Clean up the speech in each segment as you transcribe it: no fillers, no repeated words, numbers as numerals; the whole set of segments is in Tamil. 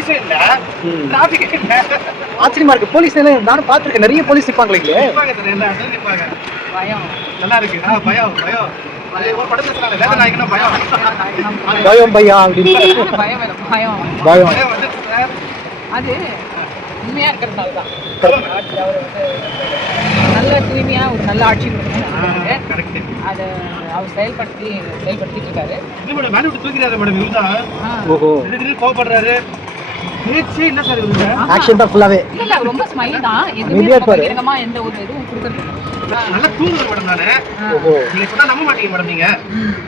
போலீஸே இல்ல, டிராபிக் இல்ல. ஆச்சரியமா இருக்கு. போலீஸ் நானும் பாத்துருக்கேன், நிறைய போலீஸ் நிப்பாங்களே இங்க. நிப்பாங்க சார், எல்லா இடத்துலயும் நிப்பாங்க. பயம். நல்லா இருக்கு. பயம் பயம். அது ஒரு படத்துல சொன்னாங்க, வேதநாயகனா பயம். பயம் பையா அப்படின்னு. பயம் இல்ல, பயம். பயம். பயம் வந்து சார், அது உண்மையா இருக்கிறதுனால தான் ஆட்சி அவர் வந்து நல்ல தூய்மையா ஒரு நல்ல ஆட்சி கொடுக்கணும்னு கரெக்ட். அதை அவர் செயல்படுத்திட்டு இருக்காரு. இல்ல மேடம், வேலை விட்டு தூக்கிறாரு மேடம். இவர்தான் ஓஹோ. திடீர்னு கோவப்படுறாரு. பேச்சே இல்ல சார் இவருக்கு. ஆக்ஷன் தான் ஃபுல்லாவே. இல்ல ரொம்ப ஸ்மைல் தான். எதுவுமே அமைதியா இருப்பாரு. பகிரங்கமா எந்த ஒரு இதுவும் கொடுக்கறது இல்ல. நல்லா தூங்குறேன் மேடம் நானு. ஓஹோ. நீங்க சொன்னா நம்ப மாட்டீங்க மேடம். நீங்க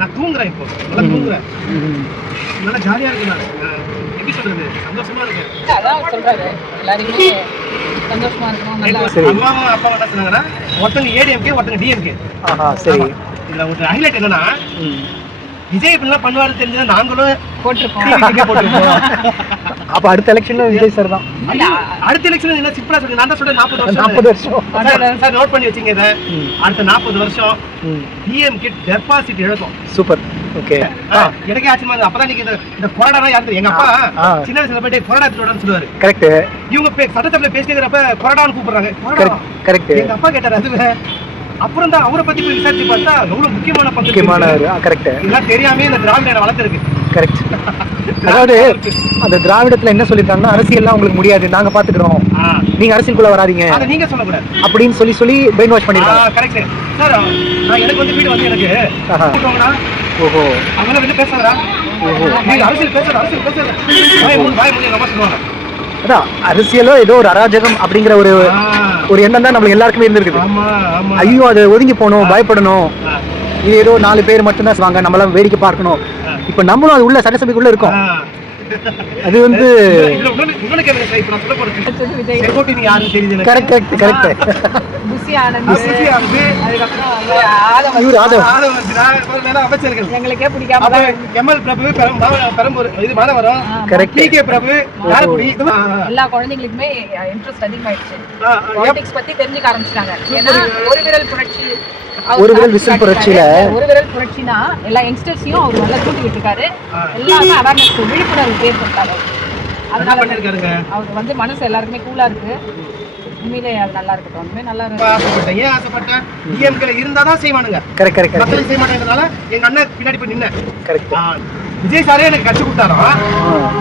நான் தூங்குறேன் இப்போ, நல்லா தூங்குறேன். நல்லா ஜாலியா இருக்கு. நான் எப்படி சொல்றது, சந்தோஷமா இருக்கு. அதான் அவர் சொல்றாரு, எல்லாருமே சந்தோஷமா இருக்கணும், நல்லா சரி. அம்மாவும் அப்பாவும் என்ன சொன்னாங்கன்னா, ஒருத்தங்க ஏடிஎம்கே ஒருத்தங்க டிஎம்கே. ஆஹா சரி. இதுல ஒரு ஹைலைட் என்னன்னா, விஜய் இப்படிலாம் பண்ணுவாரு தெரிஞ்சா நாங்களும் போட்டிருக்கோம். டிவிக்கே போட்டுருப்போம். அப்ப அடுத்த எலெக்ஷன்ல விஜய் சார் தான். இல்ல, அடுத்த எலெக்ஷன் என்ன சிம்பிளா சொல்லுங்க. நான் தான் சொல்றேன் 40 வருஷம். 40 வருஷம். சார் நோட் பண்ணி வச்சுங்க இதை. அடுத்த 40 வருஷம் டிஎம்கே டெபாசிட் இழக்கும். சூப்பர். ஓகே. எனக்கே ஆச்சரியமா இருக்கு. அப்பதான் நீங்க இந்த கொரோனா யாரு தெரியும்? எங்க அப்பா சின்ன வயசுல போயிட்டு கொரோனா எடுத்துட்டு சொல்லுவாரு. கரெக்ட். இவங்க சட்டசபையில பேசிட்டு இருக்கிறப்ப கொரோனான்னு கூப்பிடுறாங்க. கரெக்ட். எங்க அப்பா கேட்டாரு. அதுவே அப்புறம் தான் அவரை பத்தி போய் விசாரிச்சு பார்த்தா எவ்வளவு முக்கியமான கரெக்ட். இதெல்லாம் தெரியாம இந்த திராவிட வளர்த்துருக்கு. கரெக்ட். அதாவது அந்த திராவிடத்துல என்ன சொல்லிருக்காங்கன்னா, அரசியல்லாம் உங்களுக்கு முடியாது, நாங்க பாத்துக்கிறோம், நீங்க அரசியலுக்குள்ள வராதீங்க, அதை நீங்க சொல்லக்கூடாது அப்படின்னு சொல்லி பிரெயின் வாஷ் பண்ணிருக்காங்க. Correct sir. நான் எனக்கு வந்து வீடு வந்து எனக்கு ஓஹோ அவங்க வெளில பேசுறா. ஓஹோ, நீங்க அரசியல் பேசுறது பாய் மூணு நம்ம சொல்லுவாங்க. அதான் அரசியலோ ஏதோ ஒரு அராஜகம் அப்படிங்கிற ஒரு எண்ணம் தான் நம்மளுக்கு எல்லாருக்குமே இருந்திருக்குது. ஐயோ அது ஒதுங்கி போகணும், பயப்படணும், இது ஏதோ 4 பேர் மட்டும்தான் செய்வாங்க, நம்மளாம் வேடிக்கை பார்க்கணும். இப்ப நம்மளும் அது உள்ள சட்டசபைக்குள்ள இருக்கோம். அது வந்து எங்களுக்கே பிடிக்காம எல்லா குழந்தைங்களுக்குமே இன்ட்ரெஸ்ட் அதிகமாயிடுச்சு. பாலிடிக்ஸ் பத்தி தெரிஞ்சுக்க ஆரம்பிச்சிட்டாங்க. ஏன்னா ஒரு விரல் விசில் புரட்சினா எல்லா யங்ஸ்டர்ஸையும் அவர் நல்லா தூண்டி விட்டுருக்காரு. எல்லாருமே அவேர்னஸ் விழிப்புணர்வு ஏற்படுத்தாரு. அதனால அவர் வந்து மனசு எல்லாருக்குமே கூலா இருக்கு. உண்மையிலே அது நல்லா இருக்கட்டும். உண்மையே நல்லா இருக்கு. ஏன் ஆசைப்பட்டேன்? டிஎம்கேல இருந்தாதான் செய்வானுங்க. கரெக்ட். மக்களுக்கு செய்ய மாட்டேங்கிறதுனால எங்க அண்ணன் பின்னாடி போய் நின்னேன். கரெக்ட். விஜய் சாரே எனக்கு கட்சி கொடுத்தாரோ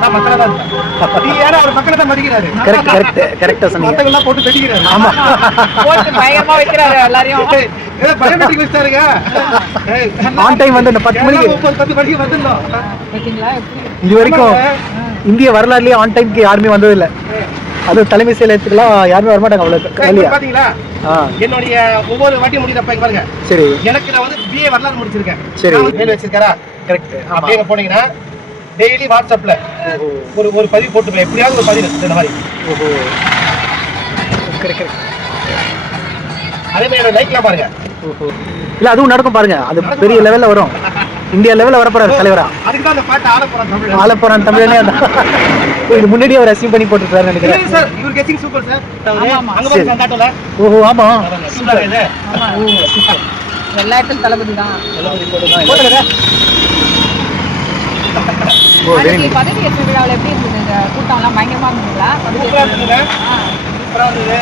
நான் மக்களா தான் இருக்கேன். நீ ஏன்னா அவர் மக்களை தான் மதிக்கிறாரு. கரெக்டா சொன்னீங்க. மத்தவங்கலாம் போட்டு வெடிக்கிறாரு. ஆமா, போட்டு பயங்கரமா வைக்கிறாரு எல்லாரையும். ஏதோ பயோமெட்ரிக் வச்சாருங்க. ஆன் டைம் வந்து 10 மணிக்கு 10 மணிக்கு வந்துடணும். ஓகேங்களா? இது வரைக்கும் இந்திய வரலாறுலயே ஆன் டைம்க்கு யாருமே வந்தது இல்ல. அது தலைமை செயலகத்துக்குலாம் யாருமே வரமாட்டாங்க. அவ்வளவு பாத்தீங்களா? என்னுடைய ஒவ்வொரு வாட்டி முடியறப்ப இங்க பாருங்க. சரி, எனக்கு நான் வந்து பிஏ வரலாறு முடிச்சிருக்கேன். சரி, மெயில் வச்சிருக்காரா? கரெக்ட். அப்படியே போனீங்கன்னா டெய்லி வாட்ஸ்அப்ல ஒரு பதிவு போட்டுப்பேன். எப்படியாவது ஒரு பதிவு இந்த மாதிரி. ஓஹோ, கரெக்ட். அதே மாதிரி லைக்லாம் பாருங்க. இல்ல அதுவும் நடக்கும் பாருங்க. அது பெரிய லெவல்ல வரும். இந்தியா லெவல்ல வரப்போறாரு தலைவரா. அதுக்கு தான் அந்த பாட்டு ஆலப்புறம் தமிழனே. இது முன்னாடியே அவர் அசீவ் பண்ணி போட்டுருக்காரு நினைக்கிறேன். சார் இவர் கெச்சிங் சூப்பர் சார். அங்க பாருங்க அந்த ஆட்டோல. ஓஹோ ஆமா, சூப்பர் இது. எல்லா இடத்துல தளபதி தான். போடுங்க. பதவி ஏற்பு விழாவில் எப்படி இருந்தது? கூட்டம்லாம் பயங்கரமா இருந்ததுங்களா? சூப்பரா இருந்தது.